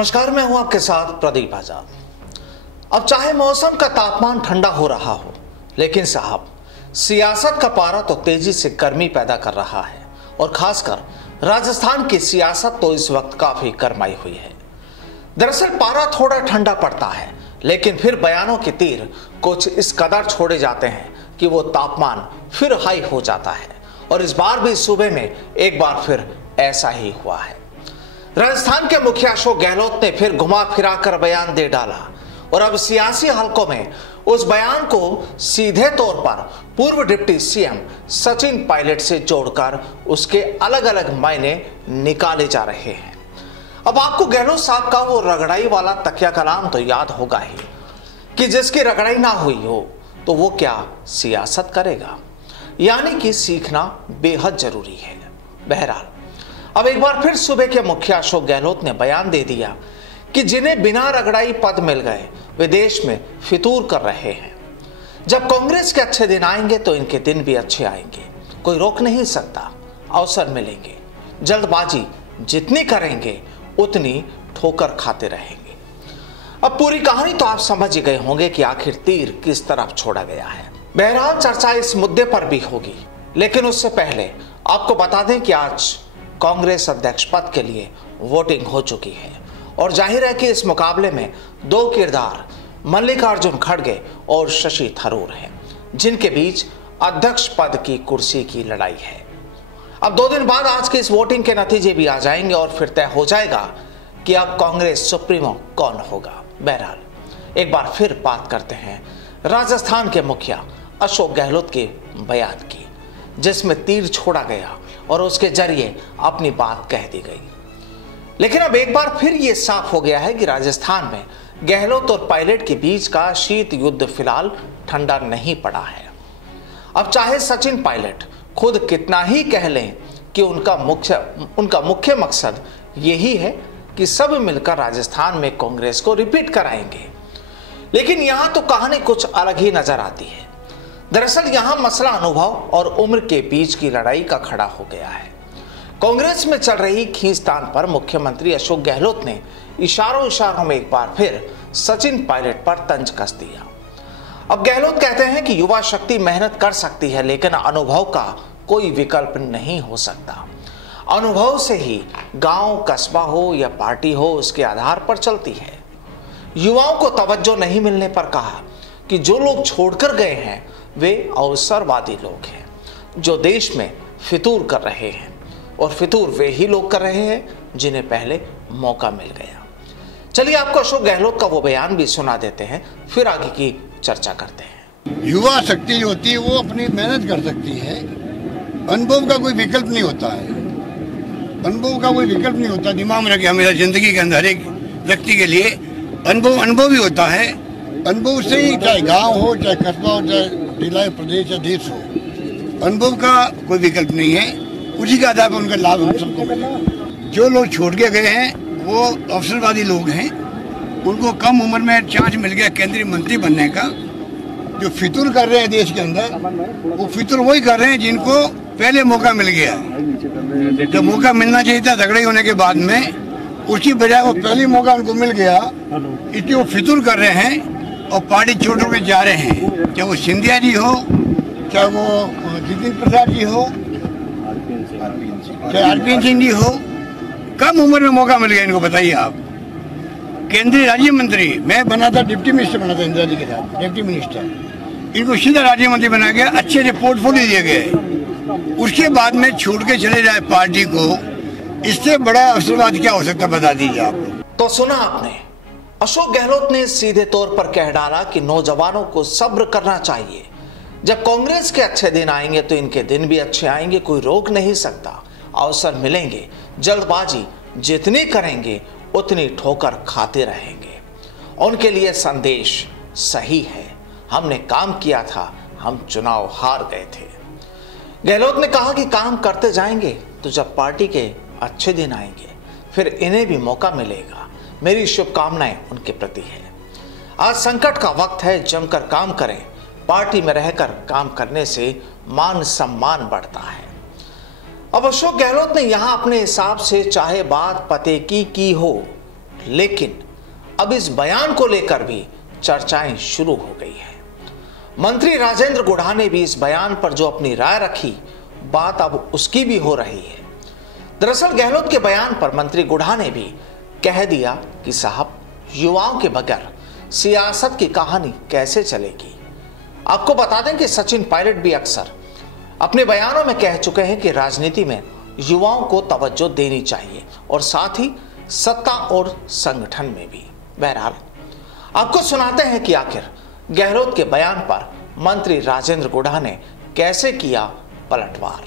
नमस्कार, मैं हूं आपके साथ प्रदीप आजाद। अब चाहे मौसम का तापमान ठंडा हो रहा हो, लेकिन साहब सियासत का पारा तो तेजी से गर्मी पैदा कर रहा है और खासकर राजस्थान की सियासत तो इस वक्त काफी गरमाई हुई है। दरअसल पारा थोड़ा ठंडा पड़ता है, लेकिन फिर बयानों के तीर कुछ इस कदर छोड़े जाते हैं कि वो तापमान फिर हाई हो जाता है। और इस बार भी सूबे में एक बार फिर ऐसा ही हुआ है। राजस्थान के मुखिया अशोक गहलोत ने फिर घुमा फिरा कर बयान दे डाला और अब सियासी हलकों में उस बयान को सीधे तौर पर पूर्व डिप्टी सीएम सचिन पायलट से जोड़कर उसके अलग अलग मायने निकाले जा रहे हैं। अब आपको गहलोत साहब का वो रगड़ाई वाला तकिया कलाम तो याद होगा ही कि जिसकी रगड़ाई ना हुई हो तो वो क्या सियासत करेगा, यानी कि सीखना बेहद जरूरी है। बहरहाल अब एक बार फिर सूबे के मुखिया अशोक गहलोत ने बयान दे दिया कि जिन्हें बिना रगड़ाई पद मिल गए वे देश में फितूर कर रहे हैं। जब कांग्रेस के अच्छे दिन आएंगे तो इनके दिन भी अच्छे आएंगे, कोई रोक नहीं सकता। अवसर मिलेंगे, जल्दबाजी जितनी करेंगे उतनी ठोकर खाते रहेंगे। अब पूरी कहानी तो आप समझ ही गए होंगे कि आखिर तीर किस तरफ छोड़ा गया है। बहरहाल चर्चा इस मुद्दे पर भी होगी, लेकिन उससे पहले आपको बता दें कि आज कांग्रेस अध्यक्ष पद के लिए वोटिंग हो चुकी है और जाहिर है कि इस मुकाबले में दो किरदार मल्लिकार्जुन खड़गे और शशि थरूर हैं, जिनके बीच अध्यक्ष पद की कुर्सी की लड़ाई है। अब 2 दिन बाद आज के इस वोटिंग के नतीजे भी आ जाएंगे और फिर तय हो जाएगा कि अब कांग्रेस सुप्रीमो कौन होगा। बहरहाल एक बार फिर बात करते हैं राजस्थान के मुखिया अशोक गहलोत के बयान की, जिसमें तीर छोड़ा गया और उसके जरिए अपनी बात कह दी गई। लेकिन अब एक बार फिर यह साफ हो गया है कि राजस्थान में गहलोत और पायलट के बीच का शीत युद्ध फिलहाल ठंडा नहीं पड़ा है। अब चाहे सचिन पायलट खुद कितना ही कह लें कि उनका मुख्य मकसद यही है कि सब मिलकर राजस्थान में कांग्रेस को रिपीट कराएंगे, लेकिन यहां तो कहानी कुछ अलग ही नजर आती है। दरअसल यहां मसला अनुभव और उम्र के बीच की लड़ाई का खड़ा हो गया है। कांग्रेस में चल रही खींचतान पर मुख्यमंत्री अशोक गहलोत ने इशारों में एक बार फिर सचिन पायलट पर तंज कस दिया। अब गहलोत कहते हैं कि युवा शक्ति मेहनत कर सकती है, लेकिन अनुभव का कोई विकल्प नहीं हो सकता। अनुभव से ही गांव, कस्बा हो या पार्टी हो, उसके आधार पर चलती है। युवाओं को तवज्जो नहीं मिलने पर कहा कि जो लोग छोड़कर गए हैं वे अवसरवादी लोग हैं जो देश में फितूर कर रहे हैं, और फितूर वे ही लोग कर रहे हैं जिन्हें पहले मौका मिल गया। चलिए आपको अशोक गहलोत का वो बयान भी सुना देते हैं, फिर आगे की चर्चा करते हैं। युवा शक्ति जो होती है वो अपनी मेहनत कर सकती है, अनुभव का कोई विकल्प नहीं होता है। अनुभव का कोई विकल्प नहीं होता। दिमाग में रखे हमेशा जिंदगी के अंदर एक व्यक्ति के लिए अनुभव ही होता है। अनुभव से ही चाहे गांव हो, चाहे कस्बा हो, चाहे जिला, प्रदेश या देश हो, अनुभव का कोई विकल्प नहीं है। उसी के आधार पर उनका लाभ हम सबको मिले। जो लोग छोड़ के गए हैं वो अवसरवादी लोग हैं, उनको कम उम्र में चांस मिल गया केंद्रीय मंत्री बनने का। जो फितूर कर रहे हैं देश के अंदर, वो फितूर वही कर रहे हैं जिनको पहले मौका मिल गया। जब मौका मिलना चाहिए था झगड़े होने के बाद में, उसकी बजाय वो पहले मौका उनको मिल गया, इसलिए वो फितूर कर रहे हैं और पार्टी छोड़ के जा रहे हैं। चाहे वो सिंधिया जी हो, चाहे वो जितिन प्रसाद जी हो, चाहे आरपीएन सिंह जी हो, कम उम्र में मौका मिल गया इनको। बताइए आप, केंद्रीय राज्य मंत्री, मैं बना था डिप्टी मिनिस्टर बना था इंदिरा जी के साथ, डिप्टी मिनिस्टर, इनको सीधा राज्य मंत्री बना गया, अच्छे से पोर्टफोलियो दिए गए। उसके बाद में छोड़ के चले जाए पार्टी को, इससे बड़ा अवसरवाद क्या हो सकता, बता दीजिए आप। तो सुना आपने, अशोक गहलोत ने सीधे तौर पर कह डाला कि नौजवानों को सब्र करना चाहिए। जब कांग्रेस के अच्छे दिन आएंगे तो इनके दिन भी अच्छे आएंगे, कोई रोक नहीं सकता। अवसर मिलेंगे, जल्दबाजी जितनी करेंगे उतनी ठोकर खाते रहेंगे। उनके लिए संदेश सही है, हमने काम किया था, हम चुनाव हार गए थे। गहलोत ने कहा कि काम करते जाएंगे तो जब पार्टी के अच्छे दिन आएंगे फिर इन्हें भी मौका मिलेगा। मेरी शुभकामनाएं उनके प्रति है। आज संकट का वक्त है, जमकर काम करें। पार्टी में रहकर काम करने से मान सम्मान बढ़ता है। अब अशोक गहलोत ने यहां अपने हिसाब से चाहे बात पते की हो लेकिन अब इस बयान को लेकर भी चर्चाएं शुरू हो गई है। मंत्री राजेंद्र गुढ़ा ने भी इस बयान पर जो अपनी राय रखी, बात अब उसकी भी हो रही है। दरअसल गहलोत के बयान पर मंत्री गुढ़ा ने भी कह दिया कि साहब, युवाओं के बगैर सियासत की कहानी कैसे चलेगी। आपको बता दें कि सचिन पायलट भी अक्सर अपने बयानों में कह चुके हैं कि राजनीति में युवाओं को तवज्जो देनी चाहिए और साथ ही सत्ता और संगठन में भी। बहरहाल आपको सुनाते हैं कि आखिर गहलोत के बयान पर मंत्री राजेंद्र गुढ़ा ने कैसे किया पलटवार।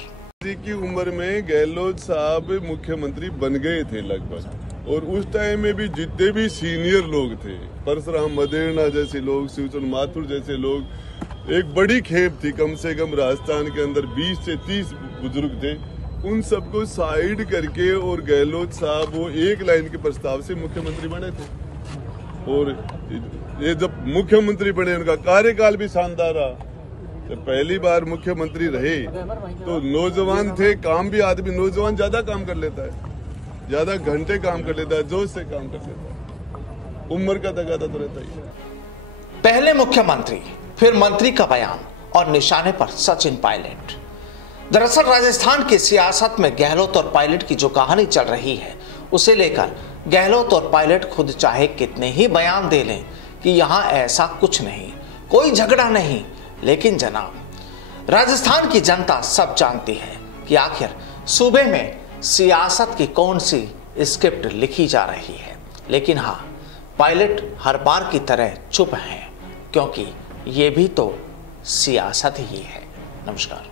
की उम्र में गहलोत साहब मुख्यमंत्री बन गए थे लगभग, और उस टाइम में भी जितने भी सीनियर लोग थे, परशुराम मदेरणा जैसे लोग, शिवचंद्र माथुर जैसे लोग, एक बड़ी खेप थी। कम से कम राजस्थान के अंदर 20 से 30 बुजुर्ग थे। उन सबको साइड करके और गहलोत साहब वो एक लाइन के प्रस्ताव से मुख्यमंत्री बने थे। और ये जब मुख्यमंत्री बने, उनका कार्यकाल भी शानदार रहा। जब पहली बार मुख्यमंत्री रहे तो नौजवान थे, काम भी आदमी नौजवान ज्यादा काम कर लेता है, ज्यादा घंटे काम कर लेता है, जोश से काम कर लेता है, उम्र का तगादा तो रहता ही है। पहले मुख्यमंत्री, फिर मंत्री का बयान और निशाने पर सचिन पायलट। दरअसल राजस्थान की सियासत में गहलोत और पायलट की जो कहानी चल रही है, उसे लेकर गहलोत और पायलट खुद चाहे कितने ही बयान दे लें कि यहां ऐसा कुछ नहीं, कोई झगड़ा नहीं, लेकिन जनाब, राजस्थान की जनता सब जानती है कि आखिर सूबे में सियासत की कौन सी स्क्रिप्ट लिखी जा रही है। लेकिन हाँ, पायलट हर बार की तरह चुप हैं, क्योंकि ये भी तो सियासत ही है। नमस्कार।